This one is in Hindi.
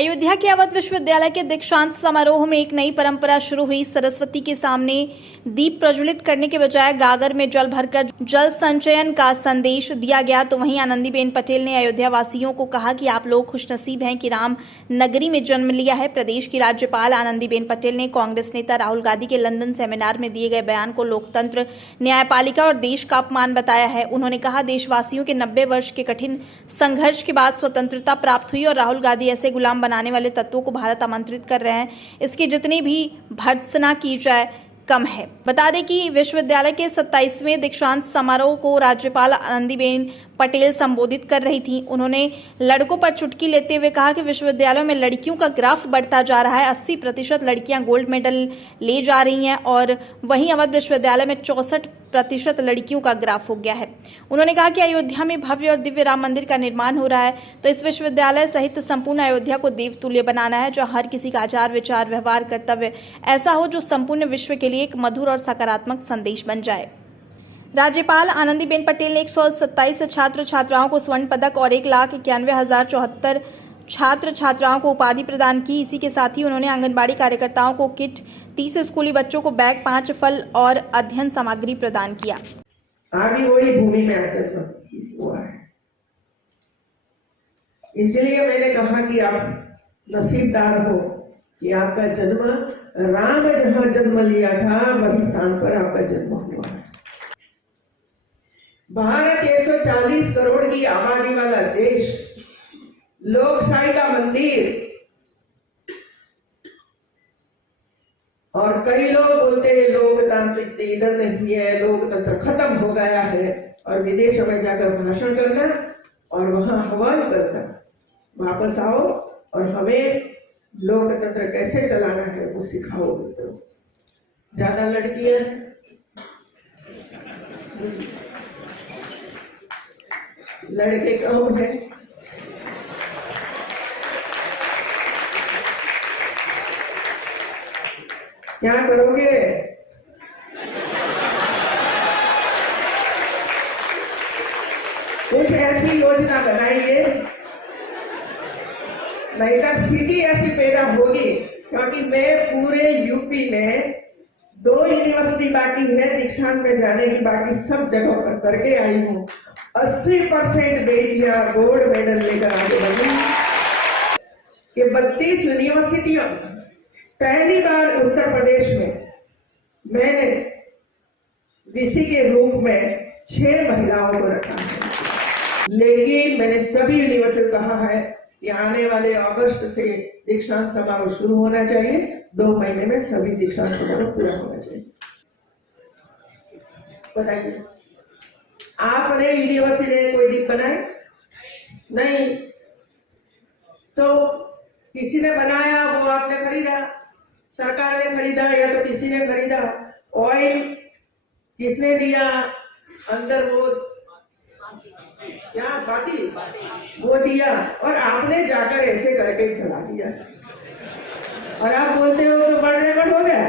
अयोध्या के अवध विश्वविद्यालय के दीक्षांत समारोह में एक नई परंपरा शुरू हुई। सरस्वती के सामने दीप प्रज्वलित करने के बजाय गागर में जल भरकर जल संचयन का संदेश दिया गया। तो वहीं आनंदीबेन पटेल ने अयोध्या वासियों को कहा कि आप लोग खुशनसीब हैं कि राम नगरी में जन्म लिया है। प्रदेश की राज्यपाल आनंदीबेन पटेल ने कांग्रेस नेता राहुल गांधी के लंदन सेमिनार में दिए गए बयान को लोकतंत्र, न्यायपालिका और देश का अपमान बताया है। उन्होंने कहा, देशवासियों के 90 वर्ष के कठिन संघर्ष के बाद स्वतंत्रता प्राप्त हुई और राहुल गांधी ऐसे गुलाम बनाने वाले तत्वों को भारत आमंत्रित कर रहे हैं। इसकी जितनी भी भर्त्सना की जाए कम है। बता दें कि विश्वविद्यालय के 27वें दीक्षांत समारोह को राज्यपाल आनंदीबेन पटेल संबोधित कर रही थी। उन्होंने लड़कों पर चुटकी लेते हुए कहा कि विश्वविद्यालयों में लड़कियों का ग्राफ बढ़ता जा रहा है। 80% लड़कियां गोल्ड मेडल ले जा रही हैं और वहीं अवध विश्वविद्यालय में 64% लड़कियों का ग्राफ हो गया है। उन्होंने कहा कि अयोध्या में भव्य और दिव्य राम मंदिर का निर्माण हो रहा है, तो इस विश्वविद्यालय सहित संपूर्ण अयोध्या को देवतुल्य बनाना है, जहां हर किसी का आचार, विचार, व्यवहार, कर्तव्य ऐसा हो जो संपूर्ण विश्व के लिए एक मधुर और सकारात्मक संदेश बन जाए। राज्यपाल आनंदीबेन पटेल ने 127 छात्र छात्राओं को स्वर्ण पदक और 1,91,074 छात्र छात्राओं को उपाधि प्रदान की। इसी के साथ ही उन्होंने आंगनबाड़ी कार्यकर्ताओं को किट, 30 स्कूली बच्चों को बैग, 5 फल और अध्ययन सामग्री प्रदान किया। आगे वही भूमि में जन्म हुआ है, इसलिए मैंने कहा कि आप नसीबदार हो कि आपका जन्म राम जहां जन्म लिया था वही स्थान पर आपका जन्म हुआ है। भारत 140 करोड़ की आबादी वाला देश, लोकशाही का मंदिर, और कई लोग बोलते हैं लोकतांत्रिक इधर नहीं है, लोकतंत्र खत्म हो गया है, और विदेशों में जाकर भाषण करना और वहां हवाल करना। वापस आओ और हमें लोकतंत्र कैसे चलाना है वो सिखाओ मित्रों। ज्यादा लड़कियां, लड़के कम है। क्या करोगे? कुछ ऐसी योजना बनाइए, नहीं तो स्थिति ऐसी पैदा होगी। क्योंकि मैं पूरे यूपी में 2 यूनिवर्सिटी बाकी है दीक्षांत में जाने की, बाकी सब जगह पर करके आई हूँ। 80% बेटियां गोल्ड मेडल लेकर आगे बढ़ी कि 32 यूनिवर्सिटियों, पहली बार उत्तर प्रदेश में मैंने वीसी के रूप में 6 महिलाओं को रखा है। लेकिन मैंने सभी यूनिवर्सिटी कहा है कि आने वाले अगस्त से दीक्षांत समारोह शुरू होना चाहिए। 2 महीने में सभी दीक्षांत समारोह पूरा होना चाहिए। बताइए, आपने यूनिवर्सिटी ने कोई दीप बनाए? नहीं। तो किसी ने बनाया, वो आपने खरीदा, सरकार ने खरीदा या तो किसी ने खरीदा। ऑयल किसने दिया? अंदर वो क्या बाती वो दिया, और आपने जाकर ऐसे करके जला दिया, और आप बोलते हो तो वर्ल्ड रिकॉर्ड हो गया।